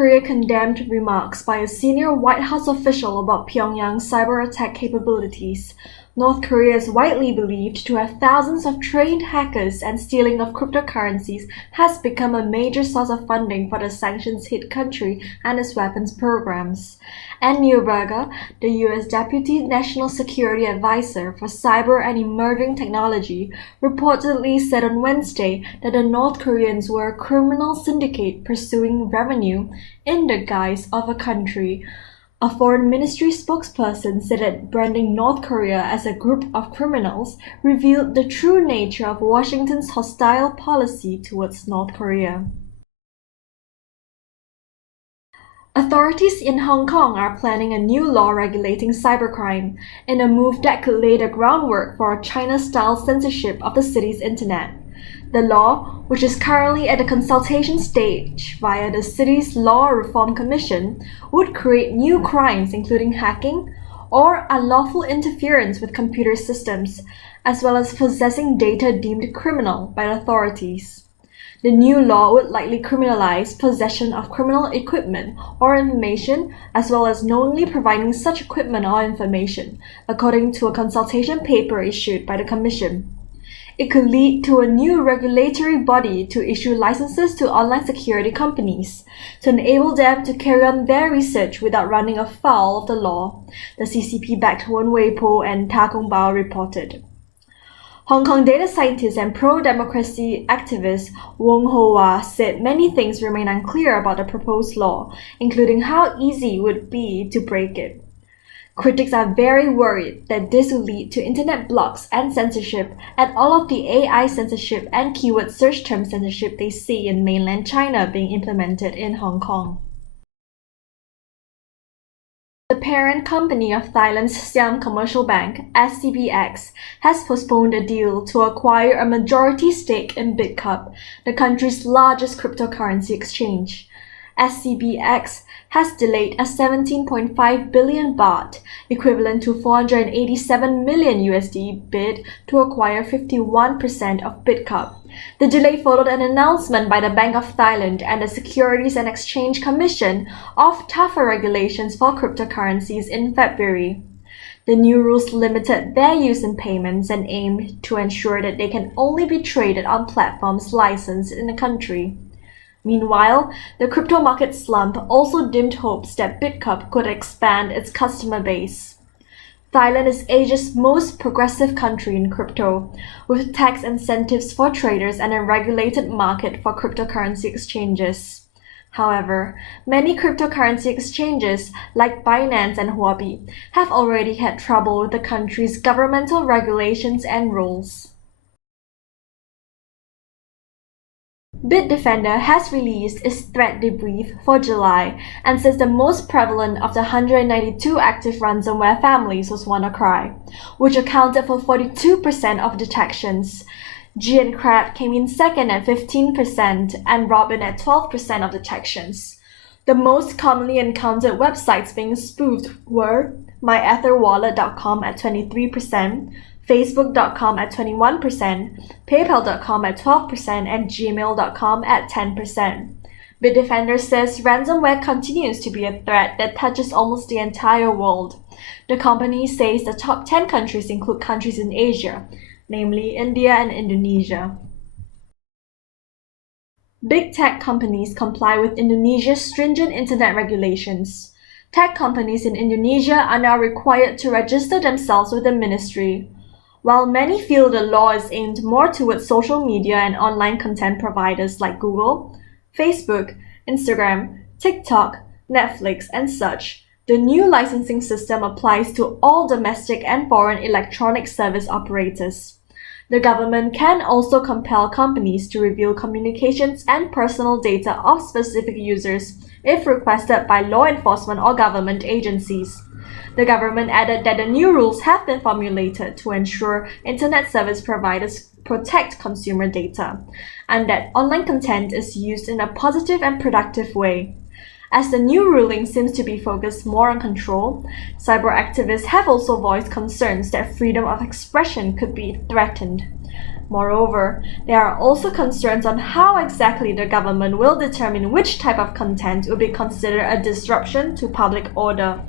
Korea condemned remarks by a senior White House official about Pyongyang's cyber attack capabilities. North Korea is widely believed to have thousands of trained hackers, and stealing of cryptocurrencies has become a major source of funding for the sanctions-hit country and its weapons programs. Ann Neuberger, the U.S. Deputy National Security Advisor for Cyber and Emerging Technology, reportedly said on Wednesday that the North Koreans were a criminal syndicate pursuing revenue in the guise of a country. A foreign ministry spokesperson said that branding North Korea as a group of criminals revealed the true nature of Washington's hostile policy towards North Korea. Authorities in Hong Kong are planning a new law regulating cybercrime, in a move that could lay the groundwork for a China-style censorship of the city's internet. The law, which is currently at the consultation stage via the city's Law Reform Commission, would create new crimes including hacking or unlawful interference with computer systems, as well as possessing data deemed criminal by authorities. The new law would likely criminalize possession of criminal equipment or information, as well as knowingly providing such equipment or information, according to a consultation paper issued by the Commission. It could lead to a new regulatory body to issue licenses to online security companies, to enable them to carry on their research without running afoul of the law, the CCP-backed Wen Weipo and Ta Kung Bao reported. Hong Kong data scientist and pro-democracy activist Wong Ho-wah said many things remain unclear about the proposed law, including how easy it would be to break it. Critics are very worried that this will lead to internet blocks and censorship, and all of the AI censorship and keyword search term censorship they see in mainland China being implemented in Hong Kong. The parent company of Thailand's Siam Commercial Bank, SCBX, has postponed a deal to acquire a majority stake in BitDefender, the country's largest cryptocurrency exchange. SCBX has delayed a 17.5 billion baht, equivalent to 487 million USD bid to acquire 51% of BitDefender. The delay followed an announcement by the Bank of Thailand and the Securities and Exchange Commission of tougher regulations for cryptocurrencies in February. The new rules limited their use in payments and aimed to ensure that they can only be traded on platforms licensed in the country. Meanwhile, the crypto market slump also dimmed hopes that BitDefender could expand its customer base. Thailand is Asia's most progressive country in crypto, with tax incentives for traders and a regulated market for cryptocurrency exchanges. However, many cryptocurrency exchanges, like Binance and Huobi, have already had trouble with the country's governmental regulations and rules. BitDefender has released its threat debrief for July and says the most prevalent of the 192 active ransomware families was WannaCry, which accounted for 42% of detections. GNCrab came in second at 15% and Robin at 12% of detections. The most commonly encountered websites being spoofed were myetherwallet.com at 23%, Facebook.com at 21%, PayPal.com at 12%, and Gmail.com at 10%. BitDefender says ransomware continues to be a threat that touches almost the entire world. The company says the top 10 countries include countries in Asia, namely India and Indonesia. Big tech companies comply with Indonesia's stringent internet regulations. Tech companies in Indonesia are now required to register themselves with the ministry. While many feel the law is aimed more towards social media and online content providers like Google, Facebook, Instagram, TikTok, Netflix, and such, the new licensing system applies to all domestic and foreign electronic service operators. The government can also compel companies to reveal communications and personal data of specific users if requested by law enforcement or government agencies. The government added that the new rules have been formulated to ensure internet service providers protect consumer data, and that online content is used in a positive and productive way. As the new ruling seems to be focused more on control, cyber activists have also voiced concerns that freedom of expression could be threatened. Moreover, there are also concerns on how exactly the government will determine which type of content will be considered a disruption to public order.